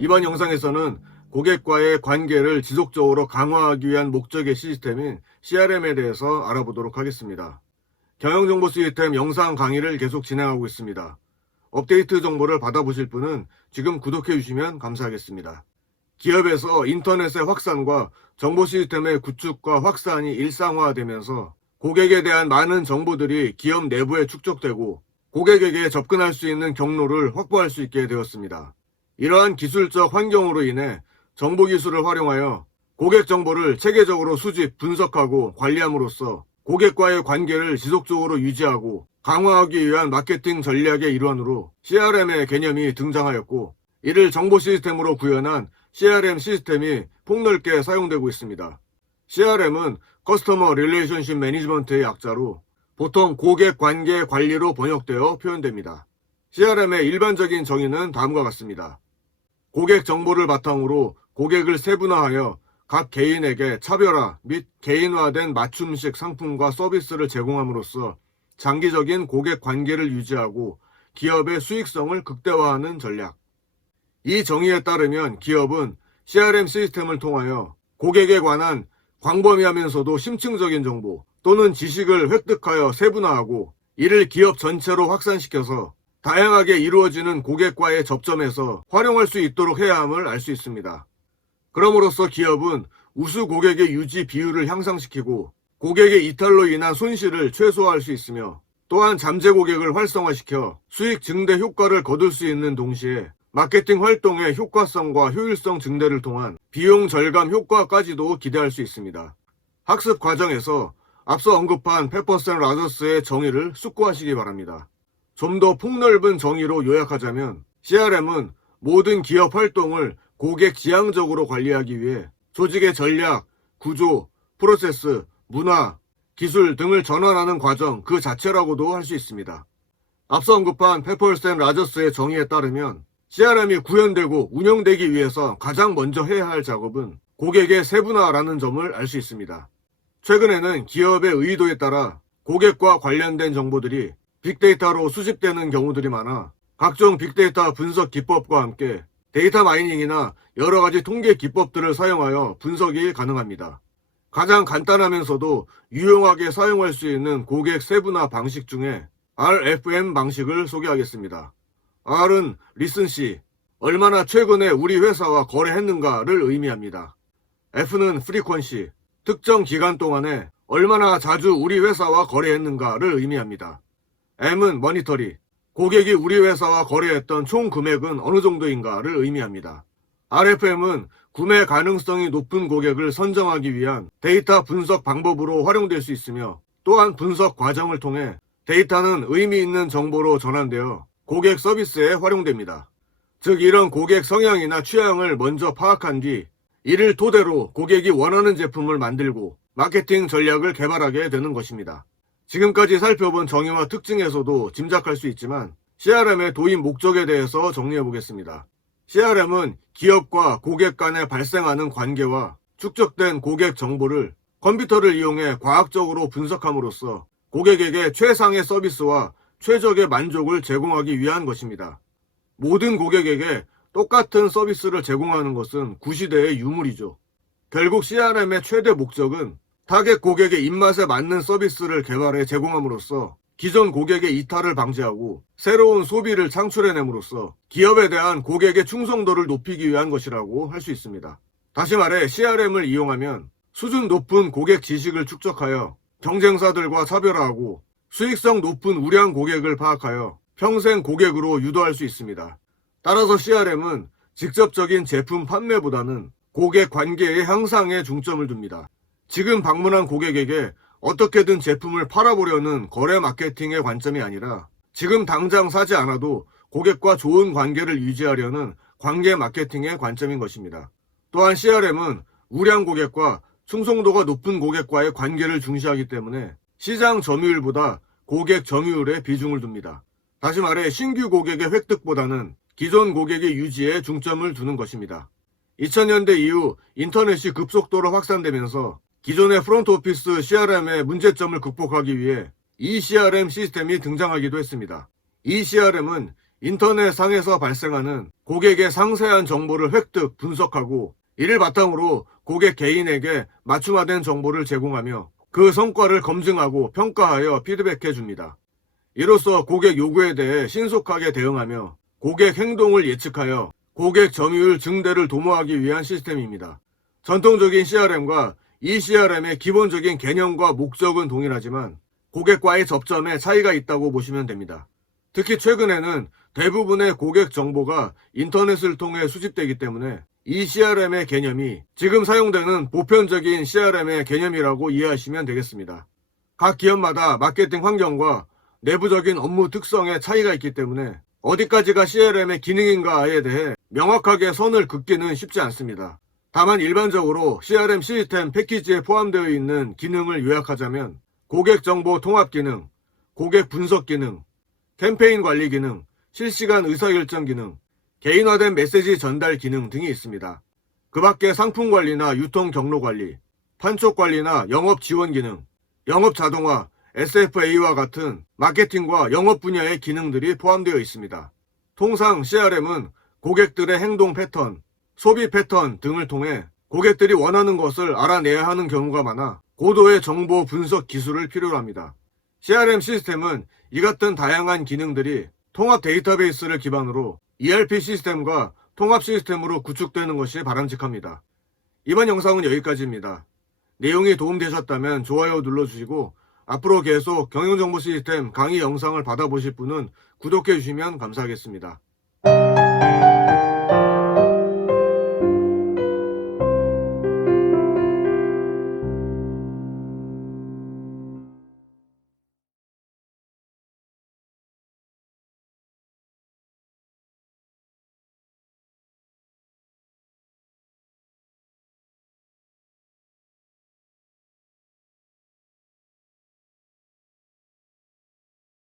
이번 영상에서는 고객과의 관계를 지속적으로 강화하기 위한 목적의 시스템인 CRM에 대해서 알아보도록 하겠습니다. 경영정보 시스템 영상 강의를 계속 진행하고 있습니다. 업데이트 정보를 받아보실 분은 지금 구독해 주시면 감사하겠습니다. 기업에서 인터넷의 확산과 정보 시스템의 구축과 확산이 일상화되면서 고객에 대한 많은 정보들이 기업 내부에 축적되고 고객에게 접근할 수 있는 경로를 확보할 수 있게 되었습니다. 이러한 기술적 환경으로 인해 정보 기술을 활용하여 고객 정보를 체계적으로 수집, 분석하고 관리함으로써 고객과의 관계를 지속적으로 유지하고 강화하기 위한 마케팅 전략의 일환으로 CRM의 개념이 등장하였고 이를 정보 시스템으로 구현한 CRM 시스템이 폭넓게 사용되고 있습니다. CRM은 커스터머 릴레이션십 매니지먼트의 약자로 보통 고객 관계 관리로 번역되어 표현됩니다. CRM의 일반적인 정의는 다음과 같습니다. 고객 정보를 바탕으로 고객을 세분화하여 각 개인에게 차별화 및 개인화된 맞춤식 상품과 서비스를 제공함으로써 장기적인 고객 관계를 유지하고 기업의 수익성을 극대화하는 전략. 이 정의에 따르면 기업은 CRM 시스템을 통하여 고객에 관한 광범위하면서도 심층적인 정보 또는 지식을 획득하여 세분화하고 이를 기업 전체로 확산시켜서 다양하게 이루어지는 고객과의 접점에서 활용할 수 있도록 해야 함을 알 수 있습니다. 그럼으로써 기업은 우수 고객의 유지 비율을 향상시키고 고객의 이탈로 인한 손실을 최소화할 수 있으며 또한 잠재 고객을 활성화시켜 수익 증대 효과를 거둘 수 있는 동시에 마케팅 활동의 효과성과 효율성 증대를 통한 비용 절감 효과까지도 기대할 수 있습니다. 학습 과정에서 앞서 언급한 페퍼슨 라저스의 정의를 숙고하시기 바랍니다. 좀 더 폭넓은 정의로 요약하자면 CRM은 모든 기업 활동을 고객 지향적으로 관리하기 위해 조직의 전략, 구조, 프로세스, 문화, 기술 등을 전환하는 과정 그 자체라고도 할 수 있습니다. 앞서 언급한 페퍼슨 라저스의 정의에 따르면 CRM이 구현되고 운영되기 위해서 가장 먼저 해야 할 작업은 고객의 세분화라는 점을 알 수 있습니다. 최근에는 기업의 의도에 따라 고객과 관련된 정보들이 빅데이터로 수집되는 경우들이 많아 각종 빅데이터 분석 기법과 함께 데이터 마이닝이나 여러 가지 통계 기법들을 사용하여 분석이 가능합니다. 가장 간단하면서도 유용하게 사용할 수 있는 고객 세분화 방식 중에 RFM 방식을 소개하겠습니다. R은 리슨 시, 얼마나 최근에 우리 회사와 거래했는가를 의미합니다. F는 프리퀀시, 특정 기간 동안에 얼마나 자주 우리 회사와 거래했는가를 의미합니다. M은 머니터리, 고객이 우리 회사와 거래했던 총 금액은 어느 정도인가를 의미합니다. RFM은 구매 가능성이 높은 고객을 선정하기 위한 데이터 분석 방법으로 활용될 수 있으며 또한 분석 과정을 통해 데이터는 의미 있는 정보로 전환되어 고객 서비스에 활용됩니다. 즉 이런 고객 성향이나 취향을 먼저 파악한 뒤 이를 토대로 고객이 원하는 제품을 만들고 마케팅 전략을 개발하게 되는 것입니다. 지금까지 살펴본 정의와 특징에서도 짐작할 수 있지만 CRM의 도입 목적에 대해서 정리해 보겠습니다. CRM은 기업과 고객 간에 발생하는 관계와 축적된 고객 정보를 컴퓨터를 이용해 과학적으로 분석함으로써 고객에게 최상의 서비스와 최적의 만족을 제공하기 위한 것입니다. 모든 고객에게 똑같은 서비스를 제공하는 것은 구시대의 유물이죠. 결국 CRM의 최대 목적은 타겟 고객의 입맛에 맞는 서비스를 개발해 제공함으로써 기존 고객의 이탈을 방지하고 새로운 소비를 창출해냄으로써 기업에 대한 고객의 충성도를 높이기 위한 것이라고 할 수 있습니다. 다시 말해 CRM을 이용하면 수준 높은 고객 지식을 축적하여 경쟁사들과 차별화하고 수익성 높은 우량 고객을 파악하여 평생 고객으로 유도할 수 있습니다. 따라서 CRM은 직접적인 제품 판매보다는 고객 관계의 향상에 중점을 둡니다. 지금 방문한 고객에게 어떻게든 제품을 팔아보려는 거래 마케팅의 관점이 아니라 지금 당장 사지 않아도 고객과 좋은 관계를 유지하려는 관계 마케팅의 관점인 것입니다. 또한 CRM은 우량 고객과 충성도가 높은 고객과의 관계를 중시하기 때문에 시장 점유율보다 고객 점유율에 비중을 둡니다. 다시 말해 신규 고객의 획득보다는 기존 고객의 유지에 중점을 두는 것입니다. 2000년대 이후 인터넷이 급속도로 확산되면서 기존의 프론트 오피스 CRM의 문제점을 극복하기 위해 ECRM 시스템이 등장하기도 했습니다. ECRM은 인터넷 상에서 발생하는 고객의 상세한 정보를 획득, 분석하고 이를 바탕으로 고객 개인에게 맞춤화된 정보를 제공하며 그 성과를 검증하고 평가하여 피드백해 줍니다. 이로써 고객 요구에 대해 신속하게 대응하며 고객 행동을 예측하여 고객 점유율 증대를 도모하기 위한 시스템입니다. 전통적인 CRM과 이 CRM의 기본적인 개념과 목적은 동일하지만 고객과의 접점에 차이가 있다고 보시면 됩니다. 특히 최근에는 대부분의 고객 정보가 인터넷을 통해 수집되기 때문에 이 CRM의 개념이 지금 사용되는 보편적인 CRM의 개념이라고 이해하시면 되겠습니다. 각 기업마다 마케팅 환경과 내부적인 업무 특성에 차이가 있기 때문에 어디까지가 CRM의 기능인가에 대해 명확하게 선을 긋기는 쉽지 않습니다. 다만 일반적으로 CRM 시스템 패키지에 포함되어 있는 기능을 요약하자면 고객 정보 통합 기능, 고객 분석 기능, 캠페인 관리 기능, 실시간 의사결정 기능, 개인화된 메시지 전달 기능 등이 있습니다. 그 밖에 상품 관리나 유통 경로 관리, 판촉 관리나 영업 지원 기능, 영업 자동화, SFA와 같은 마케팅과 영업 분야의 기능들이 포함되어 있습니다. 통상 CRM은 고객들의 행동 패턴, 소비 패턴 등을 통해 고객들이 원하는 것을 알아내야 하는 경우가 많아 고도의 정보 분석 기술을 필요로 합니다. CRM 시스템은 이 같은 다양한 기능들이 통합 데이터베이스를 기반으로 ERP 시스템과 통합 시스템으로 구축되는 것이 바람직합니다. 이번 영상은 여기까지입니다. 내용이 도움되셨다면 좋아요 눌러주시고 앞으로 계속 경영정보 시스템 강의 영상을 받아보실 분은 구독해 주시면 감사하겠습니다.